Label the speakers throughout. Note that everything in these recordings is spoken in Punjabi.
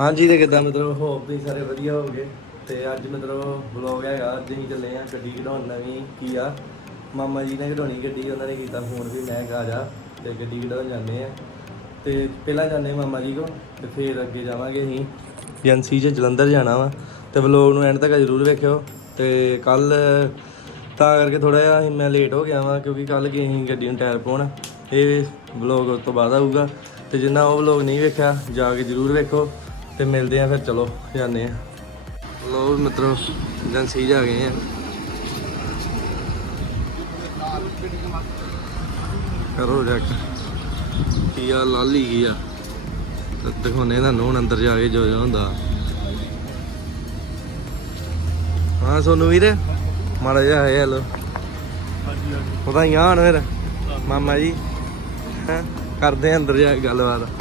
Speaker 1: ਹਾਂਜੀ, ਤੇ ਕਿਦਾਂ ਮਤਲਬ ਹੋਪ ਤੁਸੀਂ ਸਾਰੇ ਵਧੀਆ ਹੋਗੇ ਤੇ ਅੱਜ ਮਤਲਬ ਵਲੌਗ ਹੈਗਾ, ਅੱਜ ਅਸੀਂ ਚੱਲੇ ਆ ਗੱਡੀ ਕਢਾਉਣ ਨਵੀਂ, ਕੀ ਆ? ਮਾਮਾ ਜੀ ਨੇ ਕਢਾਉਣੀ ਗੱਡੀ, ਉਹਨਾਂ ਨੇ ਕੀਤਾ ਫੋਨ ਵੀ, ਮੈਂ ਕਿਹਾ ਆ ਜਾ, ਤੇ ਗੱਡੀ ਕਢਾਉਣ ਜਾਂਦੇ ਆ ਤੇ ਪਹਿਲਾਂ ਜਾਂਦੇ ਮਾਮਾ ਜੀ ਕੋ ਤੇ ਫਿਰ ਅੱਗੇ ਜਾਵਾਂਗੇ ਅਸੀਂ। ਏਜੰਸੀ 'ਚ ਜਲੰਧਰ ਜਾਣਾ ਵਾ, ਤੇ ਵਲੌਗ ਨੂੰ ਐਂਡ ਤੱਕ ਜ਼ਰੂਰ ਵੇਖਿਓ। ਤੇ ਕੱਲ, ਤਾਂ ਕਰਕੇ ਥੋੜਾ ਜਿਹਾ ਅਸੀਂ- ਮੈਂ ਲੇਟ ਹੋ ਗਿਆ ਵਾਂ, ਕਿਉਂਕਿ ਕੱਲ ਗਏ ਅਸੀਂ ਗੱਡੀ ਨੂੰ ਟਾਇਰ ਪਾਉਣ। ਇਹ ਵਲੌਗ ਉਸ ਤੋਂ ਬਾਅਦ ਆਊਗਾ, ਤੇ ਜਿੰਨਾ ਉਹ ਵਲੌਗ ਨਹੀਂ ਵੇਖਿਆ, ਜਾ ਕੇ ਜ਼ਰੂਰ ਵੇਖੋ। ਤੇ ਮਿਲਦੇ ਆ ਫਿਰ ਚਲੋ ਜਾਂਦੇ ਆ। ਲੋ ਮਿੱਤਰੋ ਏਜੰਸੀ ਜਾ ਗਏ ਆ। ਕਰੋ ਜੱਕ ਕੀ ਆ ਲਾਲੀ ਕੀ ਆ? ਤੇ ਦਿਖਾਉਣੇ ਤੁਹਾਨੂੰ ਹੁਣ ਅੰਦਰ ਜਾ ਕੇ ਜੋ ਜੋ ਹੁੰਦਾ। ਹਾਂ ਸੋਨੂ ਵੀਰ ਮਾੜਾ ਜਿਹਾ ਹੈ ਹਲੋ ਉਹਦਾ ਹੀ ਆਣ ਫਿਰ ਮਾਮਾ ਜੀ। ਹੈਂ ਕਰਦੇ ਆ ਅੰਦਰ ਜਾ ਕੇ ਗੱਲਬਾਤ।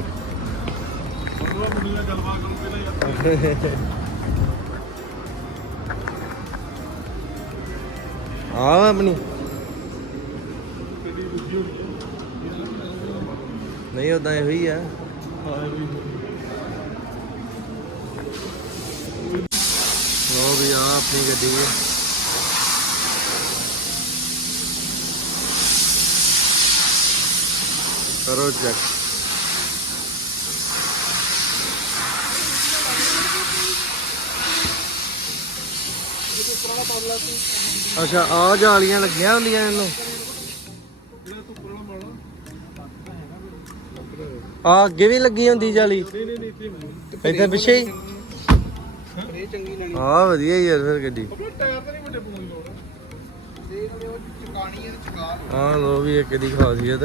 Speaker 1: ਆ ਆਪਣੀ। ਨਹੀਂ ਉਦਾਂ ਇਹੋ ਹੀ ਆ। ਲੋ ਵੀ ਆ ਆਪਣੀ ਗੱਡੀ। ਹੈ ਕਰੋ ਚੈੱਕ ਅੱਛਾ ਆ ਜਾਲੀਆਂ ਲੱਗੀਆਂ ਹੁੰਦੀਆਂ ਇਹਨੂੰ। ਆ ਅੱਗੇ ਵੀ ਲੱਗੀ ਹੁੰਦੀ ਜਾਲੀ? ਇੱਥੇ ਪਿੱਛੇ ਹੀ?
Speaker 2: ਇਹ ਚੰਗੀ ਲੈਣੀ
Speaker 1: ਆ ਵਧੀਆ ਯਾਰ ਫਿਰ ਗੱਡੀ।
Speaker 2: ਟਾਇਰ ਤੇ ਨਹੀਂ ਵੱਡੇ ਪਾਉਣ ਲੋੜ ਦੇਖ ਲਿਓ ਚਕਾਣੀ ਹੈ ਚਕਾ ਲਓ
Speaker 1: ਆ ਲੋ ਵੀ ਇੱਕ ਦੀ ਖਾਸੀਅਤ।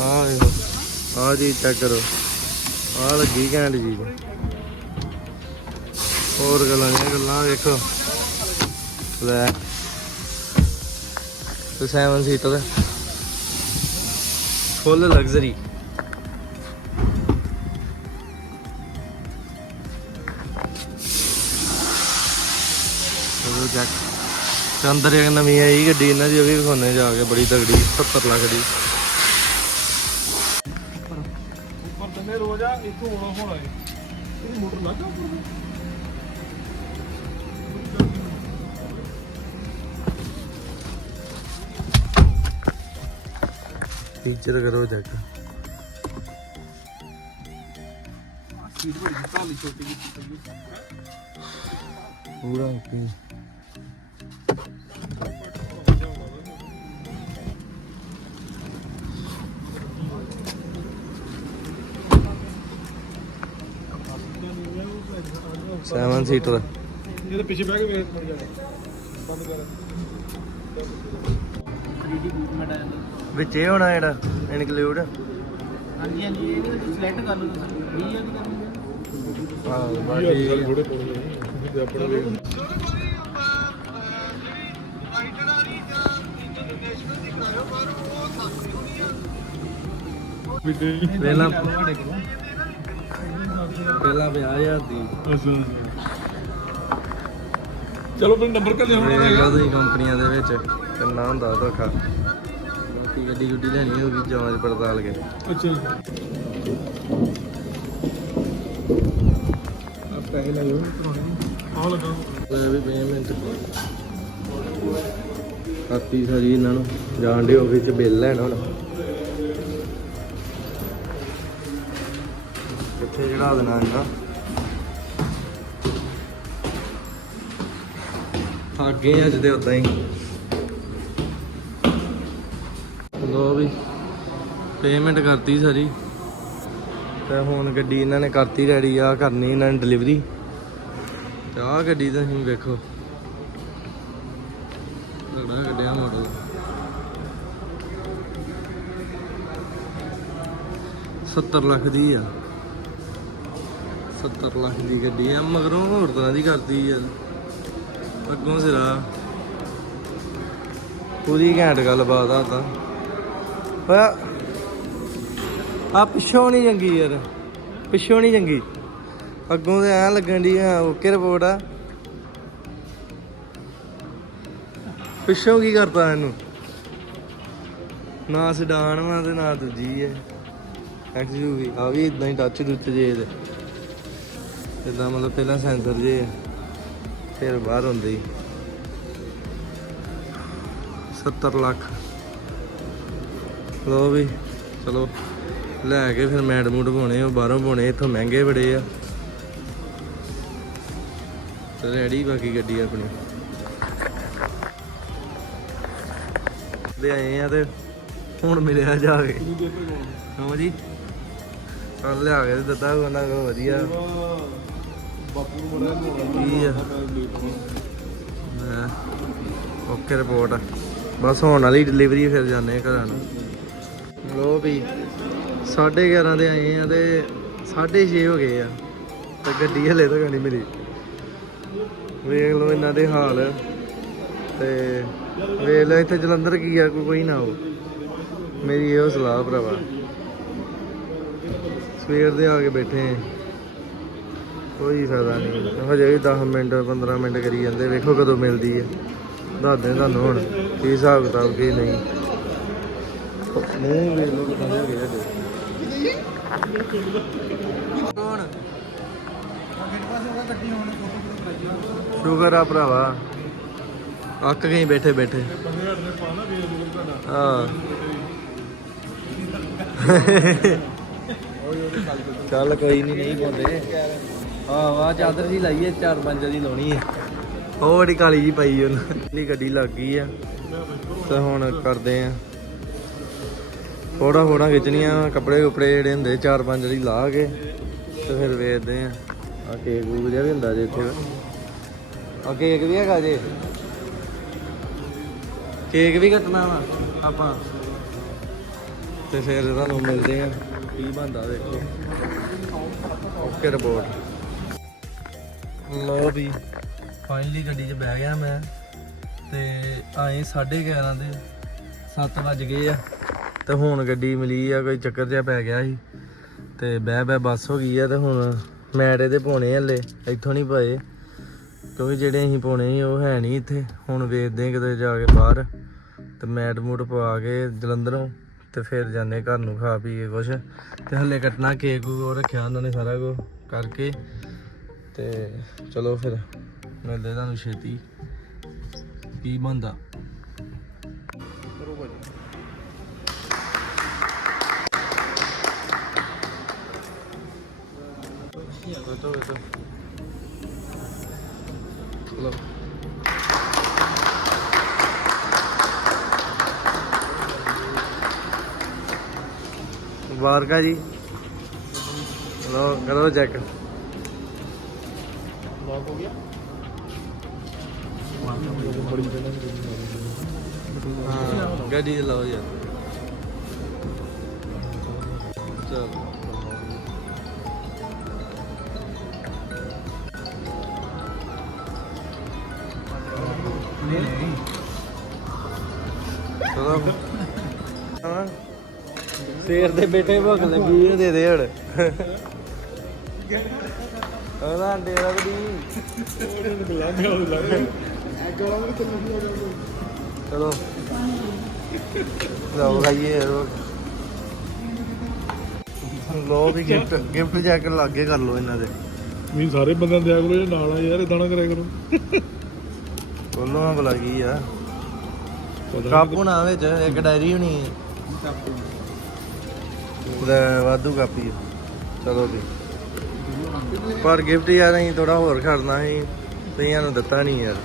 Speaker 1: ਆ ਵੇਖੋ ਆ ਜੀ ਚੈੱਕ ਕਰੋ। ਆ ਲੱਗੀ ਘੈਂਟ ਜੀ ਹੋਰ ਗੱਲਾਂ ਇਹ ਗੱਲਾਂ ਵੇਖੋ। ਲੈ। ਤੇ 7 ਸੀਟਰ ਫੁੱਲ ਲਗਜ਼ਰੀ ਚਲੋ ਚੈੱਕ ਤੇ ਅੰਦਰ ਇੱਕ ਨਵੀਂ ਆਈ ਗੱਡੀ, ਇਹਨਾਂ ਦੀ ਉਹ ਵੀ ਵਿਖਾਉਣੇ ਜਾ ਕੇ, ਬੜੀ ਤਗੜੀ 70 ਲੱਖ ਦੀ।
Speaker 2: ਉੱਪਰ ਦੰਨੇ ਰੋਜ਼ ਆ, ਇੱਥੋਂ ਹੋਣਾ ਹੋਣਾ ਇਹ ਮੋਟਰ ਲੱਗਾ ਉੱਪਰ
Speaker 1: ਫੀਚਰ ਕਰੋ ਚੈੱਕ
Speaker 2: ਸੀਟ ਬੜੀ ਢਾਲੀ ਛੋਟੀ ਜਿਹੀ
Speaker 1: ਪੂਰਾ ਓਕੇ ਸੈਵਨ ਸੀਟਰ
Speaker 2: ਇਹਦੇ ਪਿੱਛੇ ਬਹਿ ਕੇ ਵੇਖ, ਮੜ ਜਾ। ਬੰਦ ਕਰ।
Speaker 1: ਵਿੱਚ ਇਹ ਹੋਣਾ ਜਿਹੜਾ ਇਨਕਲੂਡ
Speaker 2: ਹਾਂਜੀ ਹਾਂਜੀ ਇਹ ਸਿਲੈਕਟ ਕਰ ਲਓ ਤੁਸੀਂ। 20 ਦੀ ਕਰਨੀ
Speaker 1: ਹਾਂ ਬਾਕੀ
Speaker 2: ਥੋੜੇ ਪਾਉਣੇ ਤੇ ਆਪਣਾ ਵੇਖ
Speaker 1: ਪਹਿਲਾਂ ਪਹਿਲਾਂ 50000 ਦੀ।
Speaker 2: ਚਲੋ ਫਿਰ ਨੰਬਰ
Speaker 1: ਵੇਖ ਲਓ ਤੁਸੀਂ ਕੰਪਨੀਆਂ ਦੇ ਵਿੱਚ ਕਿੰਨਾ ਹੁੰਦਾ ਧੋਖਾ। ਬਾਕੀ ਗੱਡੀ ਗੁੱਡੀ ਲੈਣੀ ਹੋਗੀ ਜਾਂਚ ਪੜਤਾਲ ਕੇ
Speaker 2: ਅੱਛਾ। ਆ ਪੈਸੇ ਲੈ ਜਾਓ ਆ ਲਗਾ।
Speaker 1: ਤੇ ਵੀ ਪੇਮੈਂਟ ਕਾਤੀ ਸਾਰੀ ਇਹਨਾਂ ਨੂੰ ਜਾਣ ਦੇ ਆਫਿਸ ਚ ਬਿੱਲ ਲੈਣ ਹੁਣ ਕਿੱਥੇ ਚੜਾ ਦੇਣਾ ਇਹਨਾਂ। ਥੱਕ ਗਏ ਅੱਜ ਤੇ ਉਦਾਂ ਹੀ। ਲੋ ਵੀ ਪੇਮੈਂਟ ਕਰਤੀ ਸਾਰੀ। ਤੇ ਹੁਣ ਗੱਡੀ ਇਹਨਾਂ ਨੇ ਕਰਤੀ ਰੈਡੀ ਆ ਕਰਨੀ ਇਹਨਾਂ ਨੇ ਡਿਲੀਵਰੀ ਤੇ ਆਹ ਗੱਡੀ ਤਾਂ ਤੁਸੀਂ ਵੇਖੋ। ਤਗੜਾ ਕੱਢਿਆ ਮਾਡਲ ਸੱਤਰ ਲੱਖ ਦੀ ਆ। 70 ਲੱਖ ਦੀ ਗੱਡੀ ਆ, ਮਗਰੋਂ ਹੋਰ ਤਰ੍ਹਾਂ ਦੀ ਕਰਦੀ ਆ। ਅੱਗੋਂ ਸਿਰਾ। ਪੂਰੀ ਘੈਂਟ ਗੱਲਬਾਤ ਆ ਤਾਂ। ਆ ਪਿੱਛੋਂ ਨਹੀਂ ਚੰਗੀ ਯਾਰ, ਪਿੱਛੋਂ ਨਹੀਂ ਚੰਗੀ। ਅੱਗੋਂ ਤੇ ਐਂ ਲੱਗਣ ਦੀ ਹਾਂ ਓਕੇ ਰਿਪੋਰਟ ਆ। ਪਿੱਛੋਂ ਕੀ ਕਰਤਾ ਇਹਨੂੰ? ਨਾ ਸਡਾਨ ਵਾ ਤੇ ਨਾ ਦੂਜੀ ਹੈ ਐਕਸਯੂਵੀ ਆ ਵੀ ਇਦਾਂ ਹੀ ਟੱਚ ਦੁੱਤ ਜੇ ਇਹਦੇ। ਇਦਾਂ ਮਤਲਬ ਪਹਿਲਾਂ ਸੈਂਸਰ ਜੇ ਫਿਰ ਬਾਹਰ ਹੁੰਦੇ ਹੀ। 70 ਲੱਖ। ਲੋ ਵੀ, ਚਲੋ, ਲੈ ਕੇ ਫਿਰ ਮੈਡ ਮੂਡ ਪਾਉਣੇ ਉਹ ਬਾਹਰੋਂ ਪਾਉਣੇ, ਇੱਥੋਂ ਮਹਿੰਗੇ ਬੜੇ ਆ। ਰੈਡੀ ਬਾਕੀ ਗੱਡੀ ਆਪਣੀ। ਲੈ ਆਏ ਆ ਤੇ ਹੁਣ ਮਿਲਿਆ ਜਾ ਕੇ ਹਾਂ ਜੀ। ਕੱਲ ਲਿਆ ਕੇ ਦਿੱਤਾ, ਉਹਨਾਂ ਕੋ ਵਧੀਆ। ਕੀ ਆ? ਮੈਂ ਓਕੇ ਰਿਪੋਰਟ ਬਸ ਹੋਣ ਵਾਲੀ ਡਿਲੀਵਰੀ ਫਿਰ ਜਾਂਦੇ ਘਰਾਂ ਨੂੰ। ਲੋ ਵੀ 11:30 ਦੇ ਆਏ ਆ ਤੇ 6:30 ਹੋ ਗਏ ਆ। ਤੇ ਗੱਡੀ ਹਲੇ ਤੱਕ ਨਹੀਂ ਮਿਲੀ। ਵੇਖ ਲਓ ਇਹਨਾਂ ਦੇ ਹਾਲ। ਤੇ ਵੇਖ ਲਓ ਇੱਥੇ ਜਲੰਧਰ ਕੀ ਆ, ਕੋਈ ਨਾ ਹੋ ਮੇਰੀ ਇਹੋ ਸਲਾਹ ਭਰਾਵਾ। ਸਵੇਰ ਦੇ ਆ ਕੇ ਬੈਠੇ ਕੋਈ ਫਾਇਦਾ ਨਹੀਂ। ਹਜੇ ਵੀ 10 ਮਿੰਟ 15 ਮਿੰਟ ਕਰੀ ਜਾਂਦੇ। ਵੇਖੋ ਕਦੋਂ ਮਿਲਦੀ ਹੈ ਦੱਸਦੇ ਆ ਤੁਹਾਨੂੰ ਹੁਣ, ਕੀ ਹਿਸਾਬ ਕਿਤਾਬ ਕੀ ਨਹੀਂ। ਮੂੰਹ ਵੇਖ ਕਿਦਾਂ ਦੇ ਹੋ ਗਏ ਆ ਭਰਾਵਾ। ਅੱਕ ਗਈ ਬੈਠੇ ਬੈਠੇ। ਹਾਂ। ਚੱਲ ਕੋਈ ਨਹੀਂ ਨਹੀਂ ਪਾਉਂਦੇ। ਹਾਂ ਵਾ ਚਾਦਰ ਜੀ ਲਾਈਏ ਚਾਰ ਪੰਜ ਦੀ ਲਾਉਣੀ ਹੈ। ਉਹ ਬੜੀ ਕਾਲੀ ਜੀ ਪਾਈ ਉਹਨੇ। ਗੱਡੀ ਲੱਗ ਗਈ ਆ। ਤੇ ਹੁਣ ਕਰਦੇ ਆ। ਫੋੜਾ ਫੋੜਾ ਖਿੱਚਣੀਆਂ, ਕੱਪੜੇ ਕੁਪੜੇ ਜਿਹੜੇ ਹੁੰਦੇ, ਚਾਰ ਪੰਜ ਦੀ ਲਾ ਕੇ ਤੇ ਫਿਰ ਵੇਚਦੇ ਆ। ਆ ਕੇਕ ਕੂਕ ਜਿਹਾ ਵੀ ਹੁੰਦਾ ਜੇ ਇੱਥੇ। ਆ ਕੇਕ ਵੀ ਹੈਗਾ ਜੇ। ਕੇਕ ਵੀ ਕੱਟਣਾ ਵਾ ਆਪਾਂ। ਤੇ ਫਿਰ ਤੁਹਾਨੂੰ ਮਿਲਦੇ ਆ। ਕੀ ਬੰਦਾ ਵੇਖੋ। ਓਕੇ ਰਿਪੋਰਟ ਲੋ ਵੀ ਫਾਈਨਲੀ ਗੱਡੀ 'ਚ ਬਹਿ ਗਿਆ ਮੈਂ। ਤੇ ਆਏ 11:30 ਦੇ। 7 ਵੱਜ ਗਏ ਆ। ਤੇ ਹੁਣ ਗੱਡੀ ਮਿਲੀ ਆ, ਕੋਈ ਚੱਕਰ ਜਿਹਾ ਪੈ ਗਿਆ ਸੀ। ਤੇ ਬਹਿ ਬਹਿ ਬੱਸ ਹੋ ਗਈ ਆ ਤੇ ਹੁਣ ਮੈਟ ਇਹਦੇ ਪਾਉਣੇ ਹਲੇ, ਇੱਥੋਂ ਨਹੀਂ ਪਏ। ਕਿਉਂਕਿ ਜਿਹੜੇ ਅਸੀਂ ਪਾਉਣੇ ਸੀ, ਉਹ ਹੈ ਨਹੀਂ ਇੱਥੇ। ਹੁਣ ਵੇਚਦੇ ਕਿਤੇ ਜਾ ਕੇ ਬਾਹਰ। ਤੇ ਮੈਟ ਮੂਟ ਪਵਾ ਕੇ ਜਲੰਧਰੋਂ ਤੇ ਫਿਰ ਜਾਂਦੇ ਘਰ ਨੂੰ ਖਾ ਪੀ ਕੇ ਕੁਛ। ਤੇ ਹੱਲੇ ਕੱਟਣਾ ਕੇਕ ਉਹ ਰੱਖਿਆ ਉਹਨਾਂ ਨੇ ਸਾਰਾ ਕੁਝ ਕਰਕੇ। ਤੇ ਚਲੋ ਫਿਰ ਮਿਲਦੇ ਤੁਹਾਨੂੰ ਛੇਤੀ। ਕੀ ਬੰਦਾ ਬੈਠੋ ਬੈਠੋ ਚਲੋ ਮੁਬਾਰਕਾਂ ਜੀ ਚਲੋ ਕਰੋ ਚੈੱਕ
Speaker 2: ਲੌਕ ਹੋ ਗਿਆ
Speaker 1: ਹਾਂ ਗੱਡੀ ਚ ਲਾਓ ਯਾਰ ਚਲ ਹਾਂ ਸੇਰ ਦੇ ਬੇਟੇ ਭੁੱਖ ਲੱਗੀ। ਇਹਨੂੰ ਦੇ ਦੇ ਹੜ ਉਹਦਾ ਅੰਡੇ ਦਾ ਵੀ ਚਲੋ। ਲਓ ਯਾਰ ਲੋ ਵੀ ਗਿਫਟ ਗਿਫਟ ਜਾ ਕੇ ਲਾਗੇ ਕਰ ਲੋ ਇਹਨਾਂ ਦੇ।
Speaker 3: ਵੀ ਸਾਰੇ ਬੰਦਿਆਂ ਨੂੰ ਦਿਆ ਕਰੋ ਜੇ ਨਾਲ ਆ ਯਾਰ ਇਦਾਂ ਨਾ ਕਰਿਆ ਕਰੋ।
Speaker 1: ਬੋਲੋ ਨਾ ਬੁਲਾ ਗਈ ਆ। ਕੱਪ ਹੋਣਾ ਵਿੱਚ, ਇੱਕ ਡਾਇਰੀ ਹੋਣੀ ਹੈ। ਲੈ, ਵਾਧੂ ਕਾਪੀ ਆ। ਚਲੋ ਵੀ ਪਰ ਗਿਫਟ ਯਾਰ, ਅਸੀਂ ਥੋੜਾ ਹੋਰ ਖੜਨਾ ਸੀ। ਤਈਆਂ ਨੂੰ ਦਿੱਤਾ ਨਹੀਂ ਯਾਰ।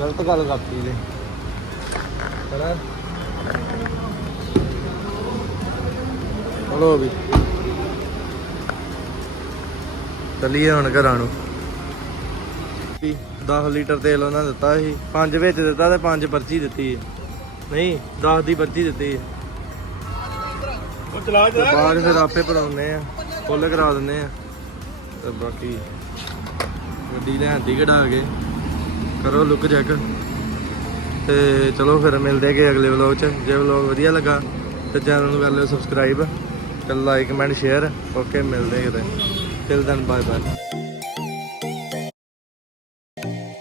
Speaker 1: ਗਲਤ ਗੱਲ ਕਰਤੀ ਨੇ ਹਨਾ? ਚਲੋ ਵੀ ਚੱਲੀਏ ਹੁਣ ਘਰਾਂ ਨੂੰ। 10 ਲੀਟਰ ਤੇਲ ਉਹਨਾਂ ਦਿੱਤਾ ਸੀ। ਪੰਜ ਵਿੱਚ ਦਿੱਤਾ ਤੇ ਪੰਜ ਪਰਚੀ ਦਿੱਤੀ ਨਹੀਂ 10 ਦੀ ਪਰਚੀ ਦਿੱਤੀ ਹੈ
Speaker 3: ਉਹ ਚਲਾ
Speaker 1: ਤੇ ਬਾਅਦ ਫਿਰ ਆਪੇ ਭਰਾਉਂਦੇ ਆ। ਫੁੱਲ ਕਰਾ ਦਿੰਦੇ ਆ। ਤੇ ਬਾਕੀ ਗੱਡੀ ਲੈਂਦੀ ਕਢਾ ਕੇ ਕਰੋ ਲੁੱਕ ਚੈੱਕ ਤੇ ਚਲੋ ਫਿਰ ਮਿਲਦੇ ਆ ਅਗਲੇ ਵਲੌਗ 'ਚ। ਜੇ ਵਲੌਗ ਵਧੀਆ ਲੱਗਾ ਤੇ ਚੈਨਲ ਨੂੰ ਕਰ ਲਿਓ ਸਬਸਕ੍ਰਾਈਬ ਤੇ ਲਾਈਕ ਕਮੈਂਟ ਸ਼ੇਅਰ ਓਕੇ ਮਿਲਦੇ ਆ ਕਿਤੇ। Till then bye bye